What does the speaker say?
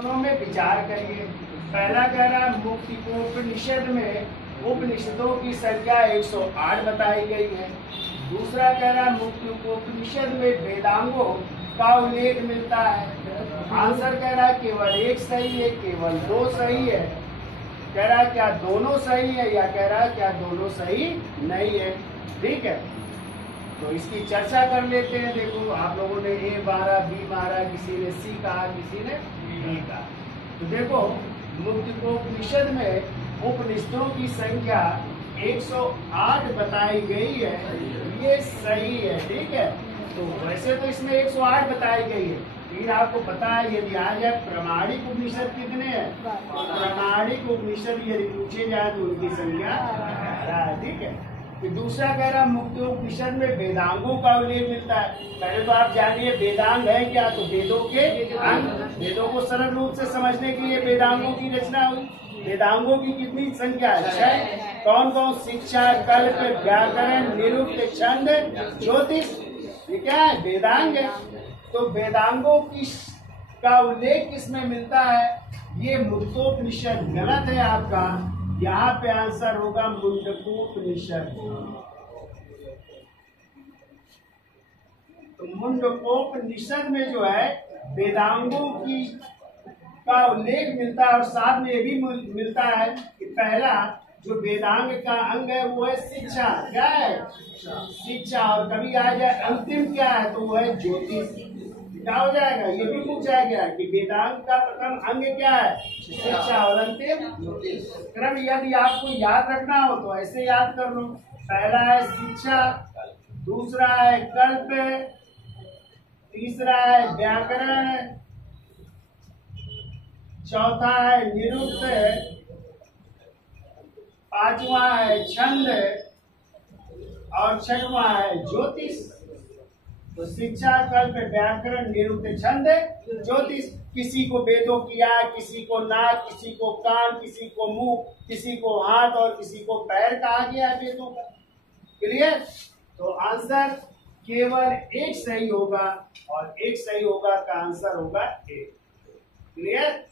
कथनों में विचार करिए। पहला कह रहा है मुक्तिकोपनिषद में उपनिषदों की संख्या 108 बताई गई है। दूसरा कह रहा है मुक्तिकोपनिषद में वेदांगों का उल्लेख मिलता है। आंसर कह रहा है केवल एक सही है, केवल दो सही है। कह रहा है क्या दोनों सही है, या कह रहा है क्या दोनों सही नहीं है। ठीक है, तो इसकी चर्चा कर लेते हैं। देखो आप लोगों ने ए मारा, बी मारा, किसी ने सी कहा, किसी ने डी कहा। तो देखो मुक्तिकोपनिषद में उपनिषदों की संख्या 108 बताई गई है, ये सही है। ठीक है, तो वैसे तो इसमें 108 बताई गई है, लेकिन आपको पता है यदि आ जाए प्रमाणिक उपनिषद कितने हैं, प्रमाणिक उपनिषद यदि पूछे जाए तो उनकी संख्या 12 है। ठीक है, फिर दूसरा कह रहा मुक्तिकोपनिषद में वेदांगों का उल्लेख मिलता है। पहले तो आप जानिए वेदांग है क्या, तो वेदों के अंग। वेदों को सरल रूप से समझने के लिए वेदांगों की रचना हुई। वेदांगों की कितनी संख्या है? 6। कौन कौन? शिक्षा, कल्प, व्याकरण, निरुक्त, छंद, ज्योतिष। ये क्या है? वेदांग है। तो वेदांगों की का उल्लेख किसमें मिलता है? ये मुक्तोपनिषद। गलत है आपका, यहाँ पे आंसर होगा मुंडकोपनिषद। तो मुंडकोपनिषद में जो है वेदांगों की का उल्लेख मिलता है, और साथ में ये भी मिलता है कि पहला जो वेदांग का अंग है वो है शिक्षा। क्या है? शिक्षा। और कभी आ जाए अंतिम क्या है, तो वो है ज्योतिष। क्या हो जाएगा? ये भी पूछा गया कि वेदांग का प्रथम अंग क्या है? शिक्षा, और अंतिम ज्योतिष। क्रम यदि आपको याद रखना हो तो ऐसे याद कर लो। पहला है शिक्षा, दूसरा है कल्प, तीसरा है व्याकरण, चौथा है निरुक्त, पांचवा है छंद, और छठवां है ज्योतिष। तो शिक्षा, कल्प, व्याकरण, निरुक्त, छंद, ज्योतिष। किसी को वेदों की आंख, किसी को नाक, किसी को कान, किसी को मुंह, किसी को हाथ और किसी को पैर कहा गया है वेदों का। क्लियर? तो आंसर केवल एक सही होगा, और एक सही होगा का आंसर होगा ए। क्लियर?